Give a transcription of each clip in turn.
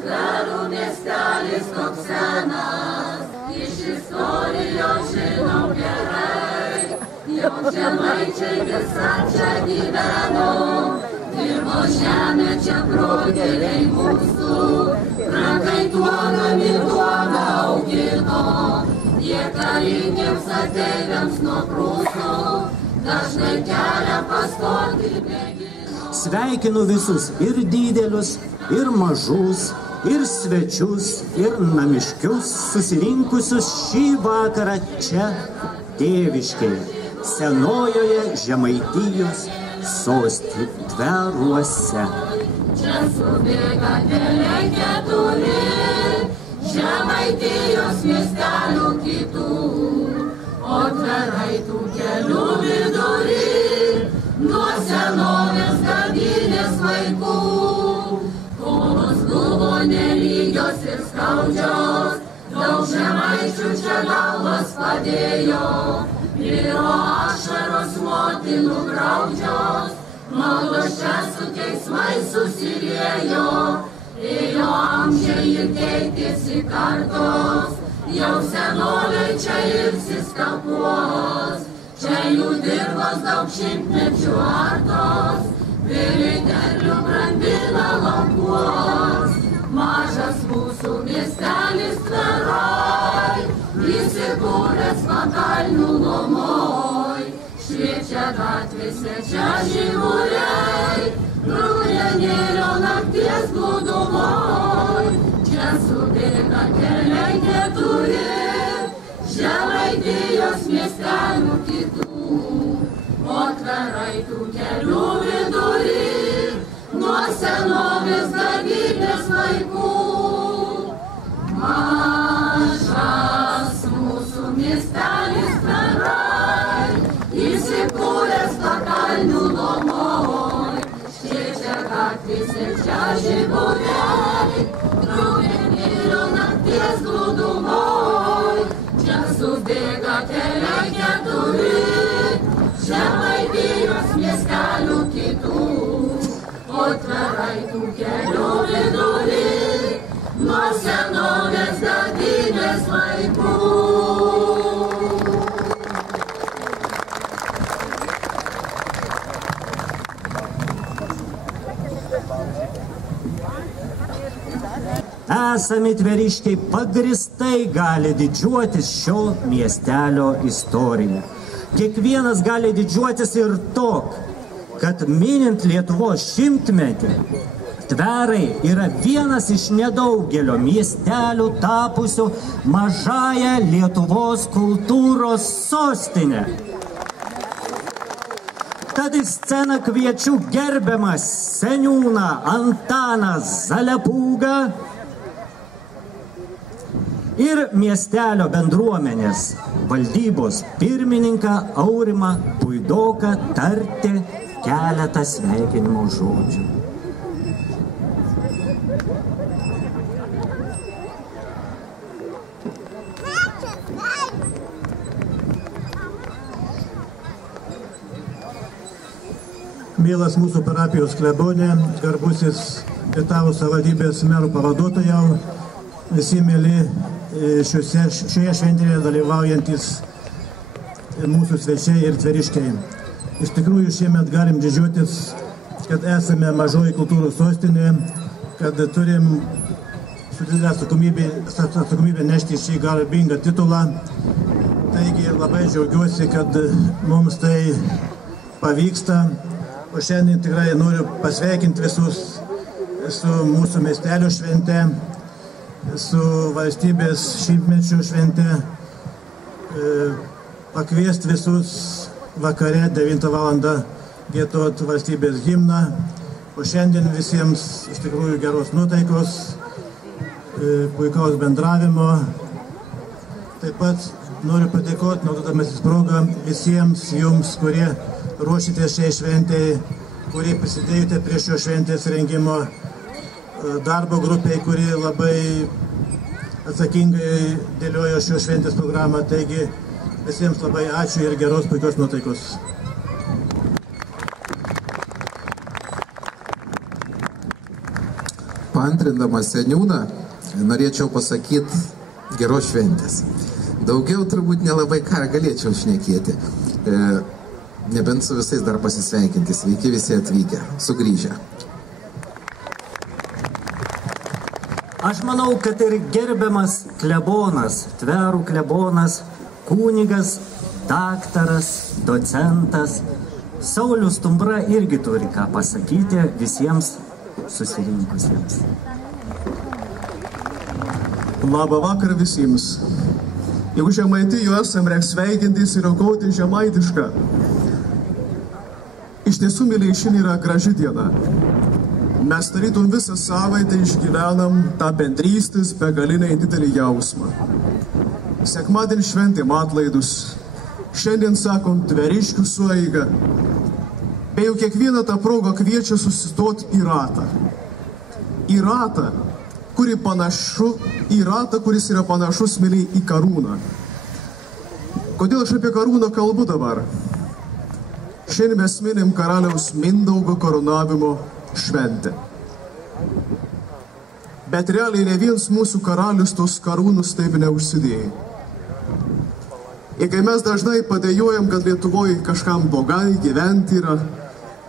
Tverų miestelis toks senas, iš istorijos žinom gerai, jo žemaičiai visą čia gyveno, dirbo žemė čia protėviai mūsų, prakaituodami duoną augino, jie karingiems ateiviams nuo Prūsų dažnai kelią pastoti mėgino. Sveikinu visus ir didelius, ir mažus, ir svečius, ir namiškius susirinkusius šį vakarą čia tėviškėje, senojoje Žemaitijos sostinėje Tveruose. Čia subėga keliai keturi, Žemaitijos miestelių kitų, o Tverai tų kelių vidury, nuo senovės gardinės vaikų. Kovos buvo nelygios ir skaudžios, daug žemaičių čia galvas padėjo, vyro ašaros motinų graudžios, maldos čia su teismais susiliejo, ėjo amžiai ir keitėsi kartos, jau senoliai čia ilsis kapuos, čia jų dirvos daug šimtmečių artos, vėliai derlių brandina laukuos. Mažas mūsų miestelis Tverai, įsikūręs pakalnių lomoj, šviečia gatvėse čia žiburiai, rudenėlio nakties glūdumoj. Čia subėga keliai keturi, Žemaitijos miestelių kitų, o Tverai tų kelių vidury, nuo senovės gardinės laikų. Mažas mūsų miestelis Tverai, įsikūręs pakalnių lomoj, šviečia gatvėse čia žiburiai, rudenėlio nakties glūdumoj. Čia subėga keliai keturi, Žemaitijos miestelių kitų, o Tverai tų kelių vidury, nuo senovės gardinės laikų. Esami tveriškiai pagristai gali didžiuotis šio miestelio istorija. Kiekvienas gali didžiuotis ir tok, kad minint Lietuvos šimtmetį, Tverai yra vienas iš nedaugelio miestelių tapusių mažąją Lietuvos kultūros sostinę. Tad į sceną kviečiu gerbiamą seniūną Antaną Zalepūgą ir miestelio bendruomenės valdybos pirmininką Aurimą Puidoką tarti keletą sveikinimo žodžių. Mielas mūsų parapijos klebonė, garbusis Rietavo savivaldybės merų pavaduotojau, visi mėly šioje šventėje dalyvaujantis mūsų svečiai ir tveriškiai. Iš tikrųjų, šiemet galim didžiuotis, kad esame mažoji kultūros sostinė, kad turim su didelė atsakomybė nešti šį garbingą titulą. Taigi labai džiaugiuosi, kad mums tai pavyksta. O šiandien tikrai noriu pasveikinti visus su mūsų miestelio švente, su valstybės šimtmečio švente, pakviesti visus vakare 9 valandą giedoti valstybės himną. O šiandien visiems iš tikrųjų geros nuotaikos, puikaus bendravimo. Taip pat noriu padėkoti, naudodamasis progą, visiems jums, kurie ruošitės šiai šventėjai, kurie prisidėjote prie šio šventės rengimo, darbo grupiai, kuri labai atsakingai dėliojo šio šventės programą. Taigi visiems labai ačiū ir geros puikios nuotaikos. Paantrindamas seniūną, norėčiau pasakyti geros šventės. Daugiau turbūt nelabai ką galėčiau šnekėti. Nebent su visais dar pasisveikinti. Sveiki visi atvykę, sugrįžę. Aš manau, kad ir gerbiamas klebonas, Tverų klebonas, kunigas, daktaras, docentas, Saulius Stumbra irgi turi ką pasakyti visiems susirinkusiems. Labą vakarą visiems. Jeigu Žemaitijoje esam reik sveikintis ir aukoti žemaitišką. Iš tiesų, mėlyje, šiandien yra graži diena. Mes tarytum visą savaitę išgyvenam tą bendrystės begaliniai didelį jausmą. Sekmadienį šventėm atlaidus. Šiandien sakom Tveriškių sueigą. Bei jau kiekvieną tą progą kviečia susistoti į ratą. Į ratą, kuris yra panašus, mėlyje, į karūną. Kodėl aš apie karūną kalbu dabar? Šiandien mes minim karaliaus Mindaugo karūnavimo šventę. Bet realiai ne viens mūsų karalius tos karūnus taip neužsidėjo. Ir kai mes dažnai padėjojam, kad Lietuvoje kažkam blogai gyventi yra,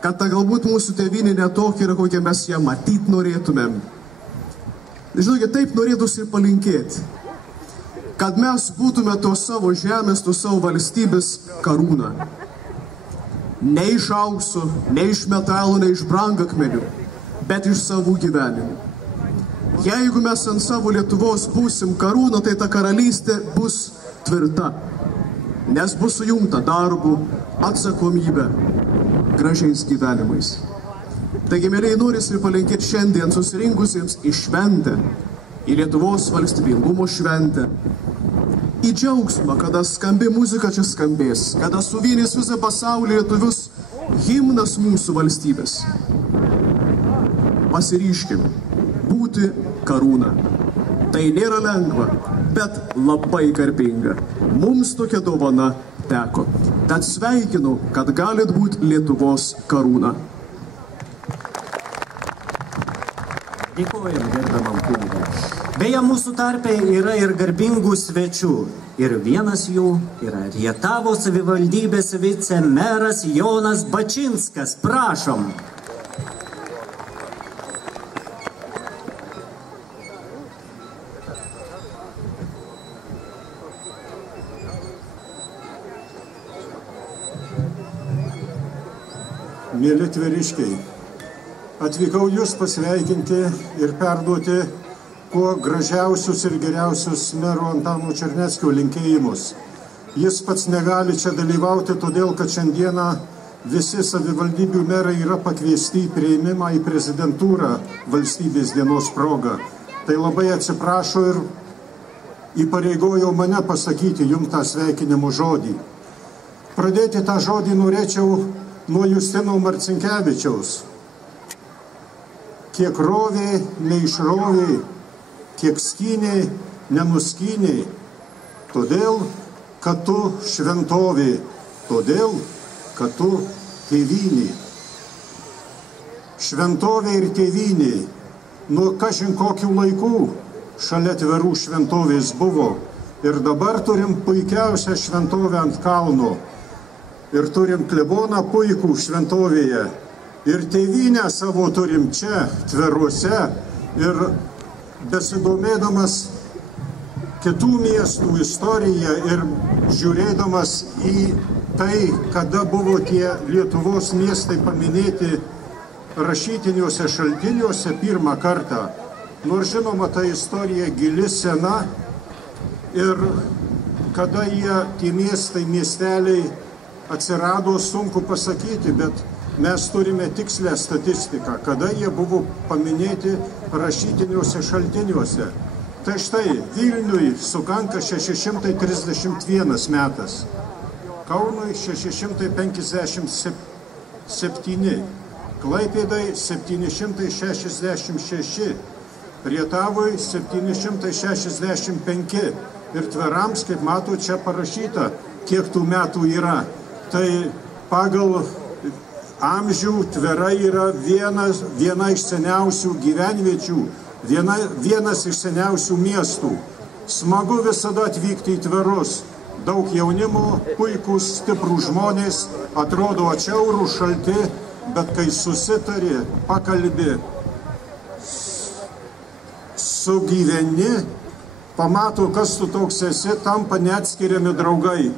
kad ta galbūt mūsų tėvynė netokia yra, kokią mes ją matyti norėtumėm. Žinokit, taip norėtųsi ir palinkėti, kad mes būtume to savo žemės, to savo valstybės karūną. Ne iš aukso, ne iš metalo, ne iš brangakmenių, bet iš savų gyvenimų. Jeigu mes ant savo Lietuvos būsim karūna, tai ta karalystė bus tvirta, nes bus sujungta darbu, atsakomybė, gražiais gyvenimais. Taigi, mėlyje, norisi ir palinkėti šiandien susirinkusiems į šventę, į Lietuvos valstybingumo šventę, į džiaugsmą, kada skambi muzika čia skambės, kada suvienys visą pasaulį lietuvius himnas mūsų valstybės. Pasiryškim būti karūna. Tai nėra lengva, bet labai garbinga. Mums tokia dovana teko. Tad sveikinu, kad galit būti Lietuvos karūna. Dėkojame gerbiamam kunigui. Beje, mūsų tarpe yra ir garbingų svečių. Ir vienas jų yra Rietavo savivaldybės vicemeras Jonas Bačinskas. Prašom. Mėly tveriškiai, atvykau jūs pasveikinti ir perduoti kuo gražiausius ir geriausius mero Antano Černeckio linkėjimus. Jis pats negali čia dalyvauti, todėl kad šiandieną visi savivaldybių merai yra pakviesti į priėmimą į prezidentūrą valstybės dienos proga. Tai labai atsiprašau ir įpareigojo mane pasakyti jums tą sveikinimo žodį. Pradėti tą žodį norėčiau nuo Justino Marcinkevičiaus. Kiek rovė, neišrovė, kiek skynė, nenuskynė, todėl, kad tu šventovė, todėl, kad tu tėvynė. Šventovė ir tėvynė, nuo kažin kokių laikų šalia Tverų šventovės buvo. Ir dabar turim puikiausią šventovę ant kalno. Ir turim kleboną puikų šventovėje. Ir tėvynę savo turim čia, Tveruose. Ir besidomėdamas kitų miestų istoriją ir žiūrėdamas į tai, kada buvo tie Lietuvos miestai paminėti rašytiniuose šaltiniuose pirmą kartą. Nors žinoma, ta istorija gili, sena. Ir kada tie miestai, miesteliai atsirado, sunku pasakyti, bet mes turime tikslę statistiką, kada jie buvo paminėti rašytiniuose šaltiniuose. Tai štai, Vilniui sukanka 631 metas, Kaunui 657, Klaipėdai 766, Rietavui 765 ir Tverams, kaip matau, čia parašyta, kiek tų metų yra. Tai pagal amžių Tvera yra viena iš seniausių gyvenviečių, vienas iš seniausių miestų. Smagu visada atvykti į Tverus. Daug jaunimo, puikūs, stiprūs žmonės, atrodo atšiaurūs, šalti, bet kai susitari, pakalbi, sugyveni, pamato, kas tu toks esi, tampa neatskiriami draugai.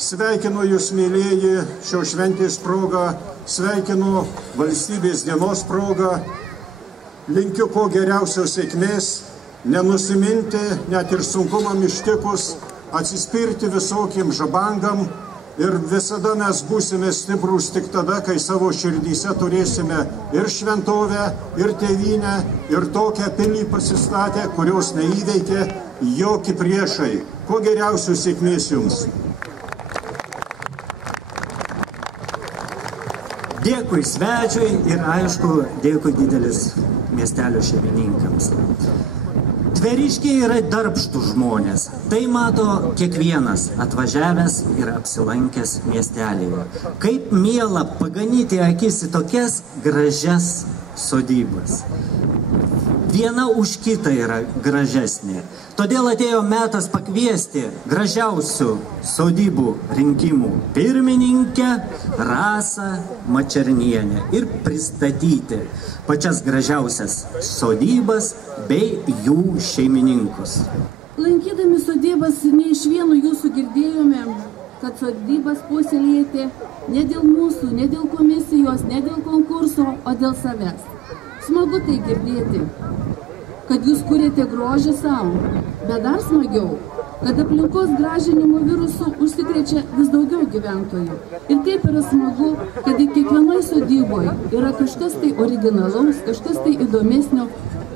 Sveikinu jūs, mėlieji, šio šventės proga, sveikinu valstybės dienos proga, linkiu kuo geriausios sėkmės, nenusiminti, net ir sunkumam ištikus, atsispirti visokiem žabangam ir visada mes būsime stiprūs tik tada, kai savo širdyse turėsime ir šventovę, ir tėvynę, ir tokią pilį pasistatę, kurios neįveikė jokie priešai. Kuo geriausių sėkmės jums. Dėkui svečiui ir aišku, dėkui didelis miestelio šeimininkams. Tveriškiai yra darbštų žmonės. Tai mato kiekvienas atvažiavęs ir apsilankęs miestelėje. Kaip miela paganyti akis į tokias gražias sodybas. Viena už kitą yra gražesnė. Todėl atėjo metas pakviesti gražiausių sodybų rinkimų pirmininkę Rasą Mačernienę ir pristatyti pačias gražiausias sodybas bei jų šeimininkus. Lankydami sodybas ne iš vieno jūsų girdėjome, kad sodybas puoselėjate ne dėl mūsų, ne dėl komisijos, ne dėl konkurso, o dėl savęs. Smagu tai girdėti, kad jūs kuriate grožį savo, bet dar smagiau, kad aplinkos gražinimo virusų užsikrečia vis daugiau gyventojų. Ir kaip yra smagu, kad kiekvienoje sodyboje yra kažkas tai originalaus, kažkas tai įdomesnio,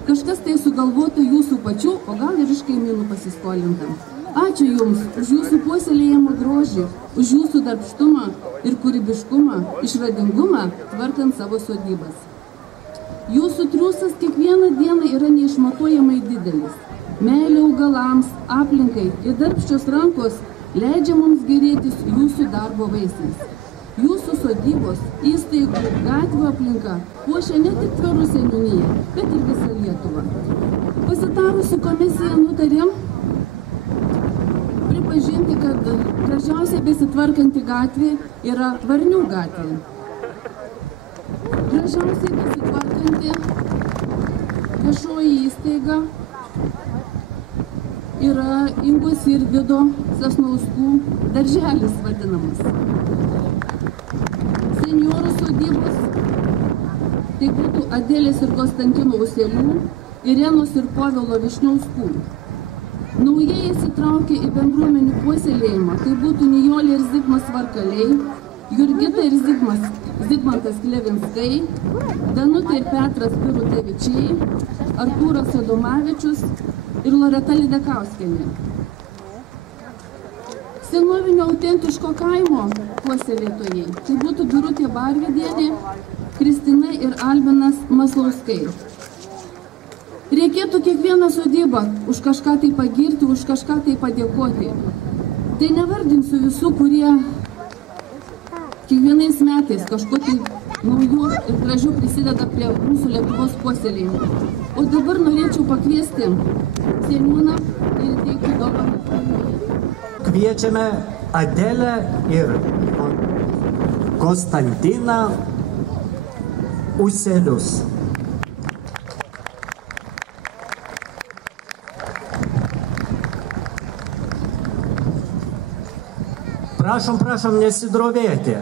kažkas tai sugalvota jūsų pačių, o gal ir iš kaimynų pasiskolinta. Ačiū Jums už Jūsų puoselėjimą grožį, už Jūsų darbštumą ir kūrybiškumą, išradingumą, tvarkant savo sodybas. Jūsų triūsas kiekvieną dieną yra neišmatuojamai didelis. Meilė augalams, aplinkai ir darbščios rankos leidžia mums gėrėtis jūsų darbo vaisiais. Jūsų sodybos, įstaigų, gatvių aplinka puošia ne tik Tverų seniūniją, bet ir visą Lietuvą. Pasitarusi komisija nutarėm pripažinti, kad gražiausiai besitvarkanti gatvė yra Varnių gatvė. Gražiausiai besitvarkanti viešoji įstaiga yra Ingos ir Vido Sasnauskų darželis vadinamas. Senjorų sodybos tai būtų Adelės ir Konstantino Uselių, Irenos ir Povilo Višniauskų. Naujai įsitraukė į bendruomenių puoselėjimą, tai būtų Nijolė ir Zigmas Varkaliai, Jurgita ir Zigmantas Klevinskai, Danutė ir Petras Pirutavičiai, Artūras Adomavičius ir Loreta Lidekauskienė. Senovinio autentiško kaimo puoselėtojai tai būtų Birutė Barvydienė, Kristina ir Albinas Maslauskai. Reikėtų kiekvieną sodybą už kažką tai pagirti, už kažką tai padėkoti. Tai nevardinsiu visų, kurie kiekvienais metais kažko tai naujų ir gražių prisideda prie mūsų Lietuvos puoselėjimo. O dabar norėčiau pakviesti seniūną ir įteikti dovaną. Kviečiame Adelę ir Konstantiną Uselius. Prašom, prašom nesidrovėti.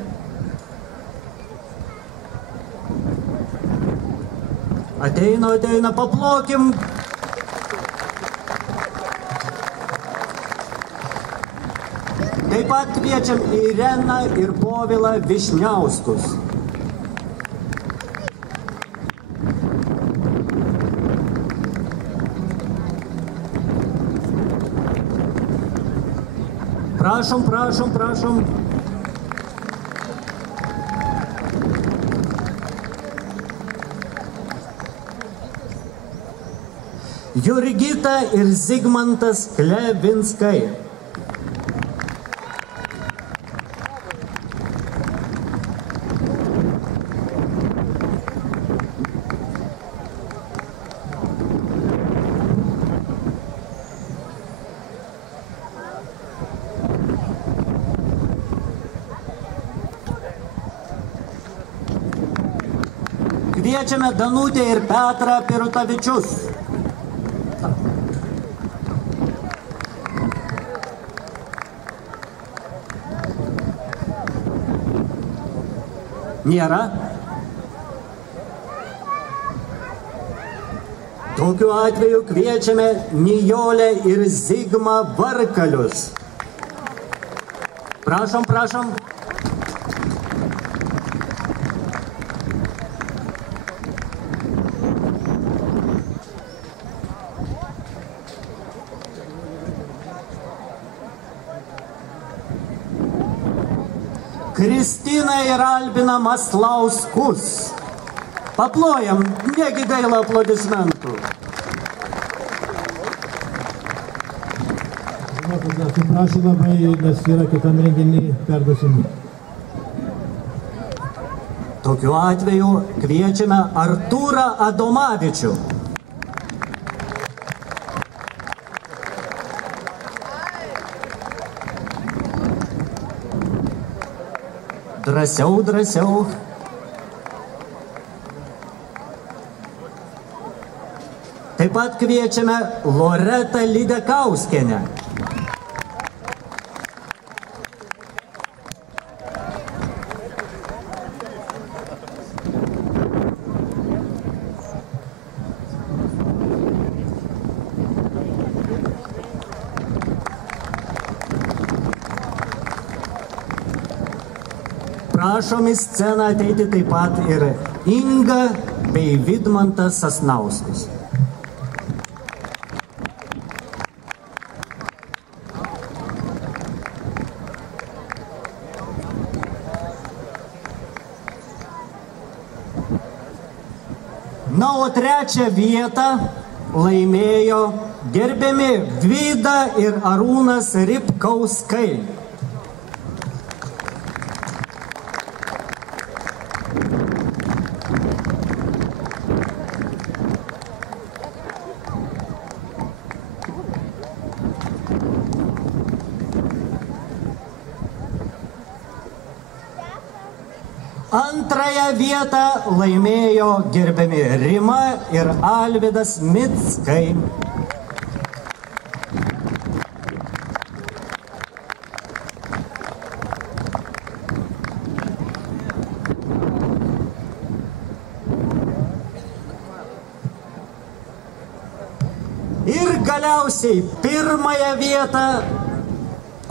Ateina, paplokim. Taip pat kviečiam Ireną ir Povilą Višniauskus. Prašom, prašom, prašom. Jurgita ir Zigmantas Klevinskai. Kviečiame Danutę ir Petrą Pirutavičius. Nėra? Tokiu atveju kviečiame Nijolę ir Zigmą Varkalius. Prašom, prašom. Kristina ir Albina Maslauskus. Paplojam, negi gaila aplodismentų. Atsiprašau labai, nes yra kitam renginį perduosim. Tokiu atveju kviečiame Artūrą Adomavičių. Drąsiau, drąsiau. Taip pat kviečiame Loretą Lydekauskienę. Prašom į sceną ateiti taip pat ir Inga bei Vidmantas Sasnauskus. Na, o trečią vietą laimėjo gerbiami Vida ir Arūnas Ripkauskai. Antrąją vietą laimėjo gerbiami Rima ir Alvydas Mickai. Ir galiausiai pirmąją vietą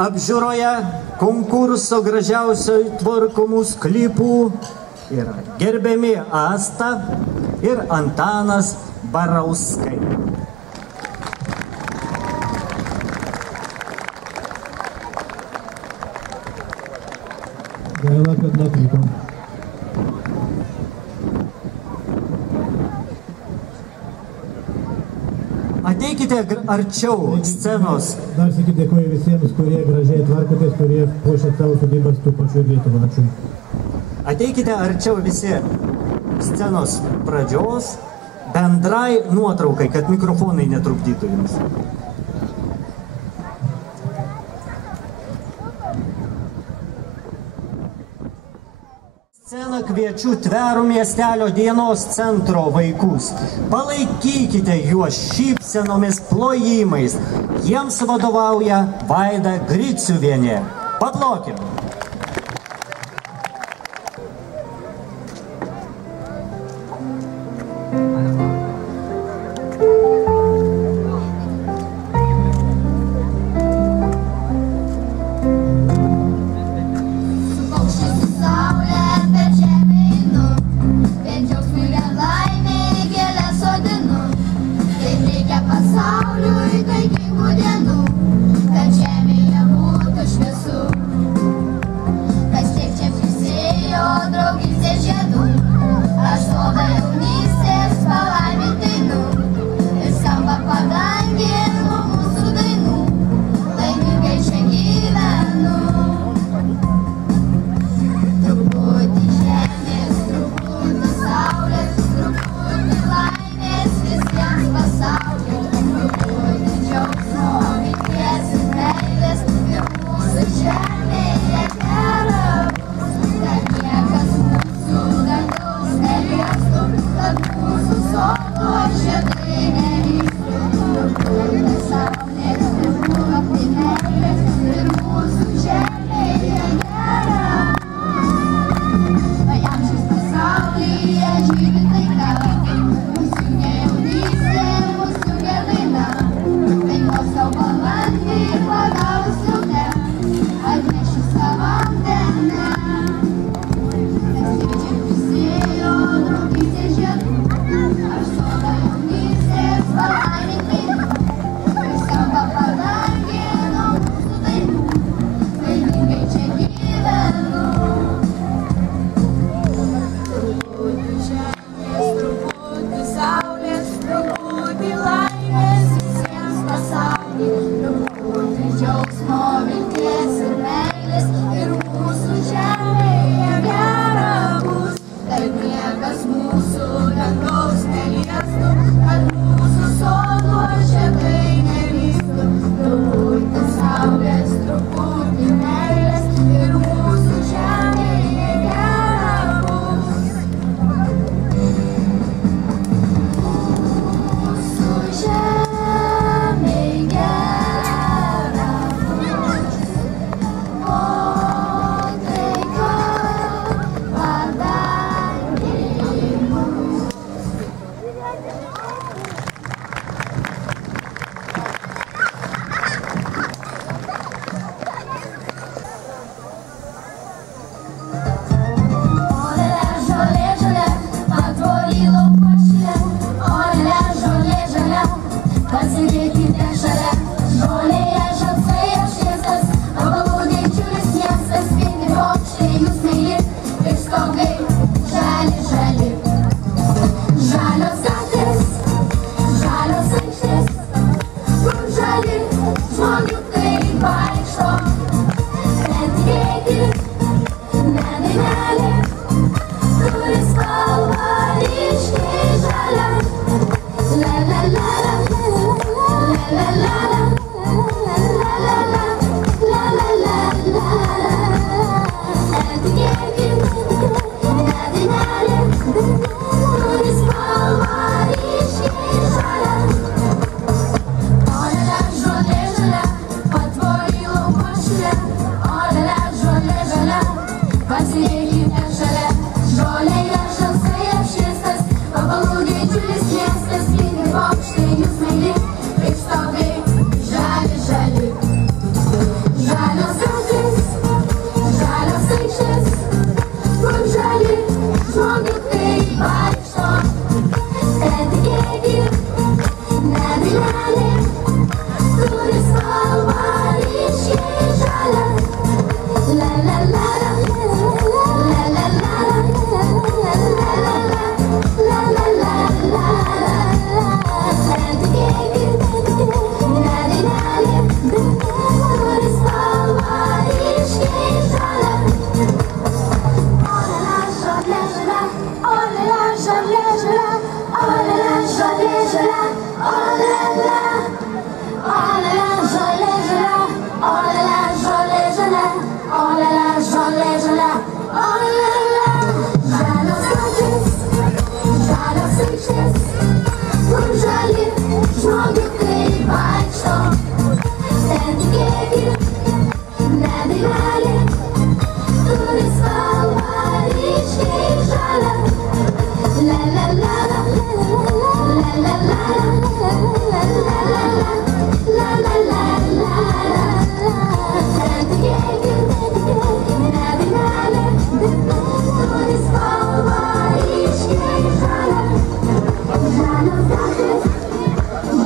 apžiūroje konkurso gražiausiai tvarkomų sklypų yra gerbiami Asta ir Antanas Barauskai. Gaila, kad netvykom. Ateikite arčiau scenos. Dar sykį dėkoju visiems, kurie gražiai tvarkotės, kurie puošia savo sodybas tų pačių Lietuvą. Ačiū. Ateikite arčiau visi scenos pradžios, bendrai nuotraukai, kad mikrofonai netrukdytų jums. Sceną kviečiu Tverų miestelio dienos centro vaikus. Palaikykite juos šypsenomis, plojimais. Jiems vadovauja Vaida Griciuvienė. Paplokim. Yes.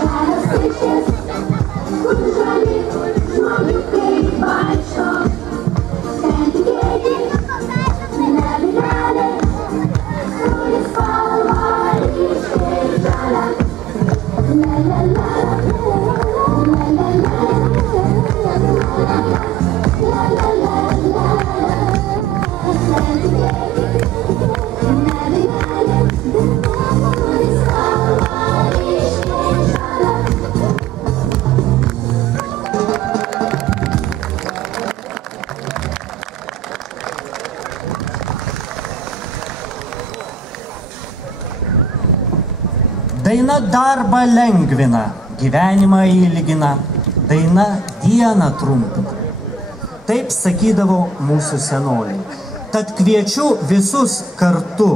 Žalios Daina darbą lengvina, gyvenimą ilgina, daina dieną trumpina. Taip sakydavo mūsų senoliai. Tad kviečiu visus kartu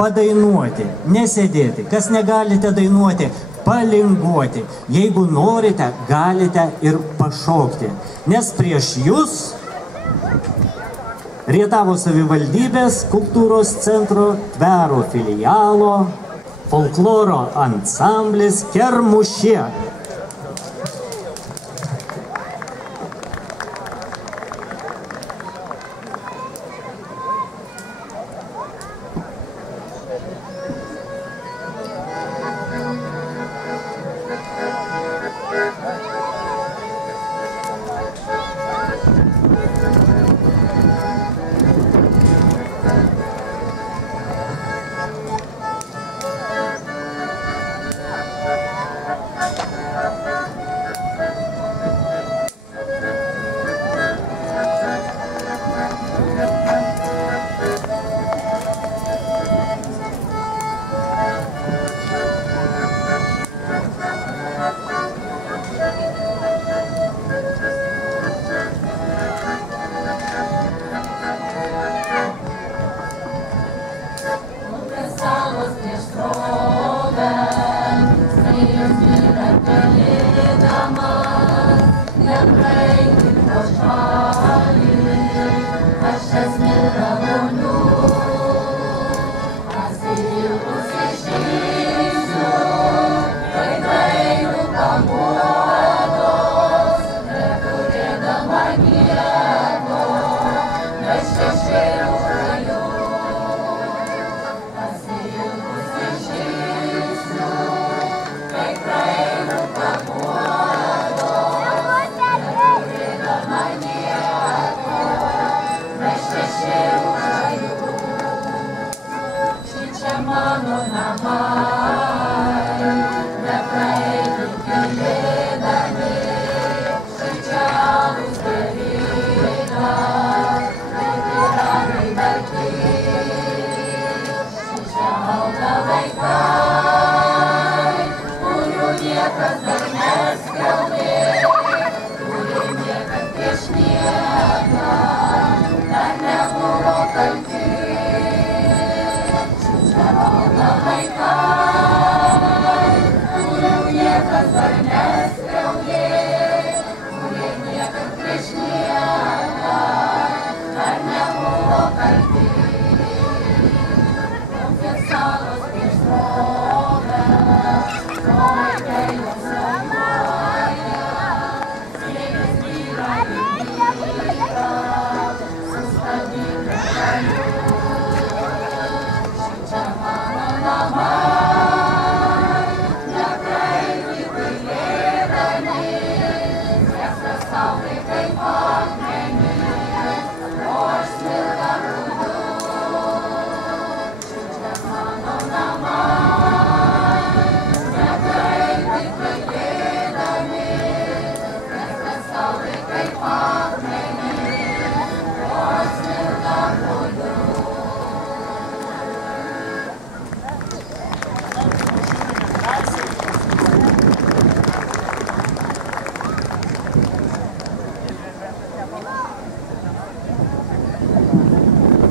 padainuoti, nesėdėti. Kas negalite dainuoti, palinguoti. Jeigu norite, galite ir pašokti. Nes prieš jūs Rietavo savivaldybės kultūros centro Tvero filialo folkloro ansamblis Kermušė.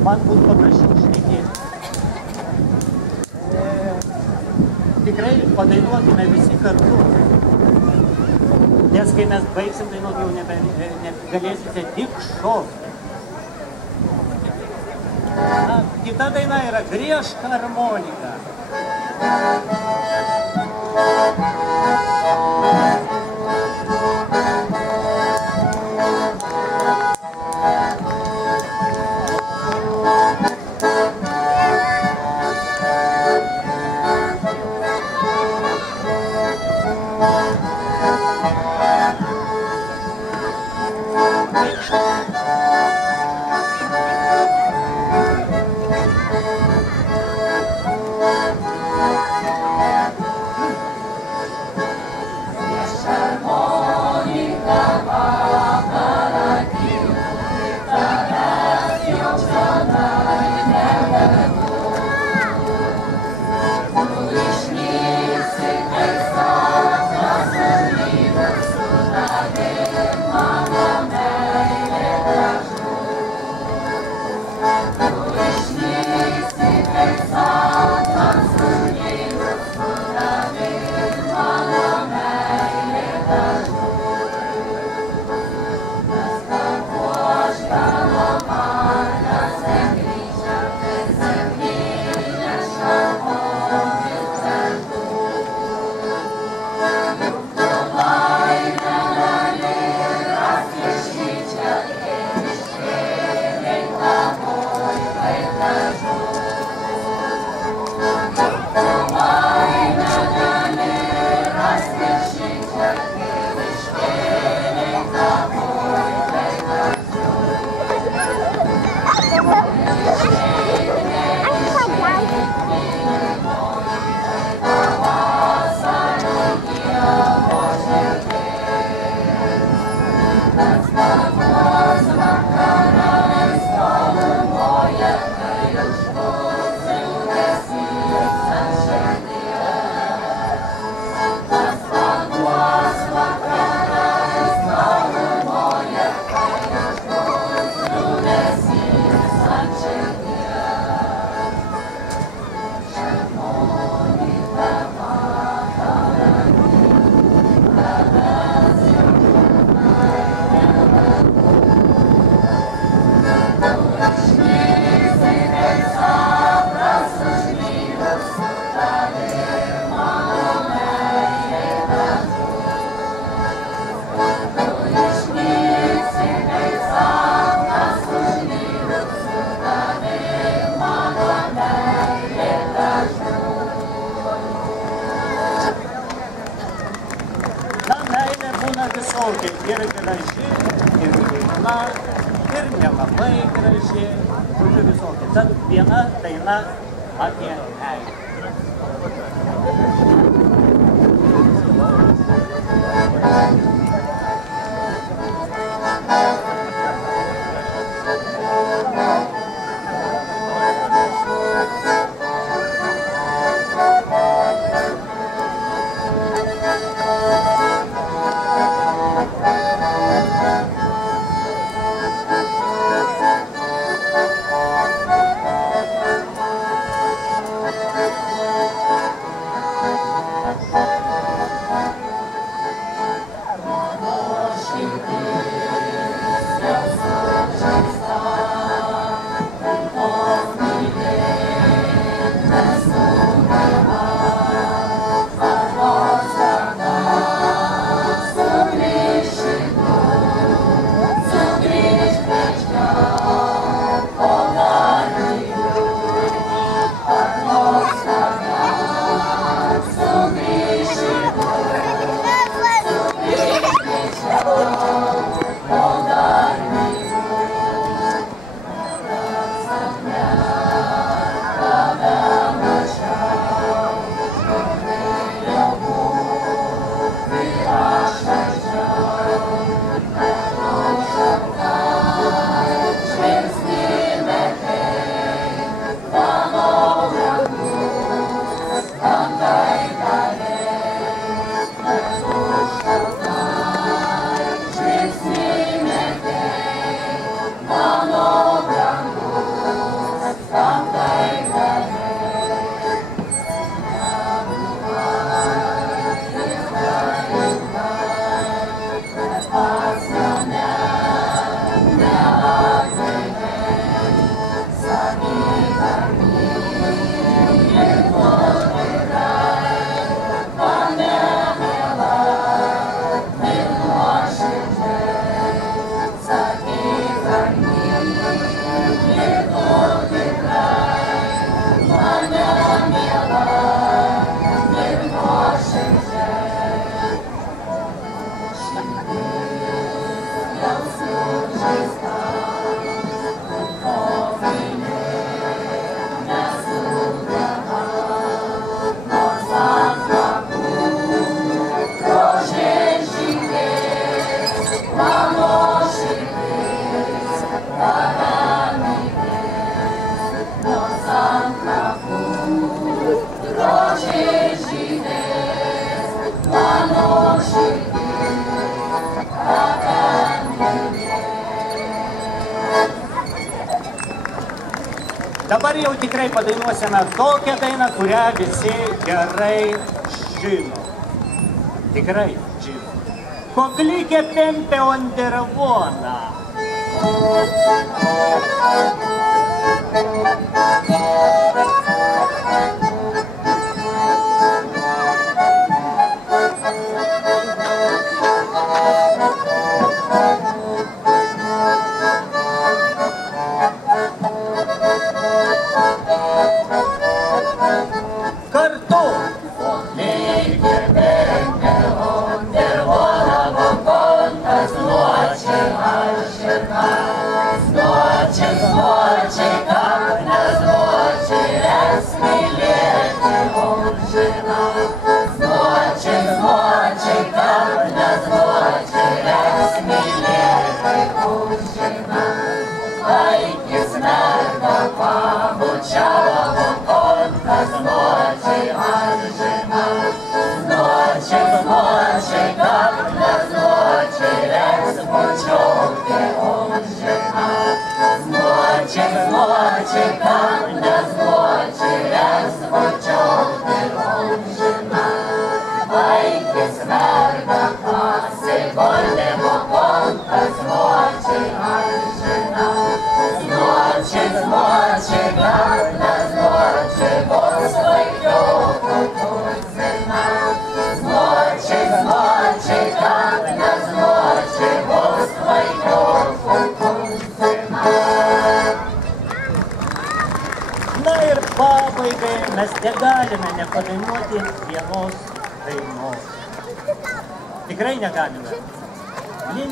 Man būtų paprašyti šnekėti. Tikrai padainuokime visi kartu. Nes kai mes baigsim dainuoti, jau negalėsite tik šokti. Na, kita daina yra Griežk harmonika. Išnyksi Ir graži, ir liūdna, ir nelabai graži, žodžiu visokia. Tad viena daina apie meilę. Dabar jau tikrai padainuosime tokią dainą, kurią visi gerai žino. Tikrai žino. Koklikė tempė ondervoną. Mes negalime nepadainuoti vienos dainos. Tikrai negalime. Ne.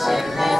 Shake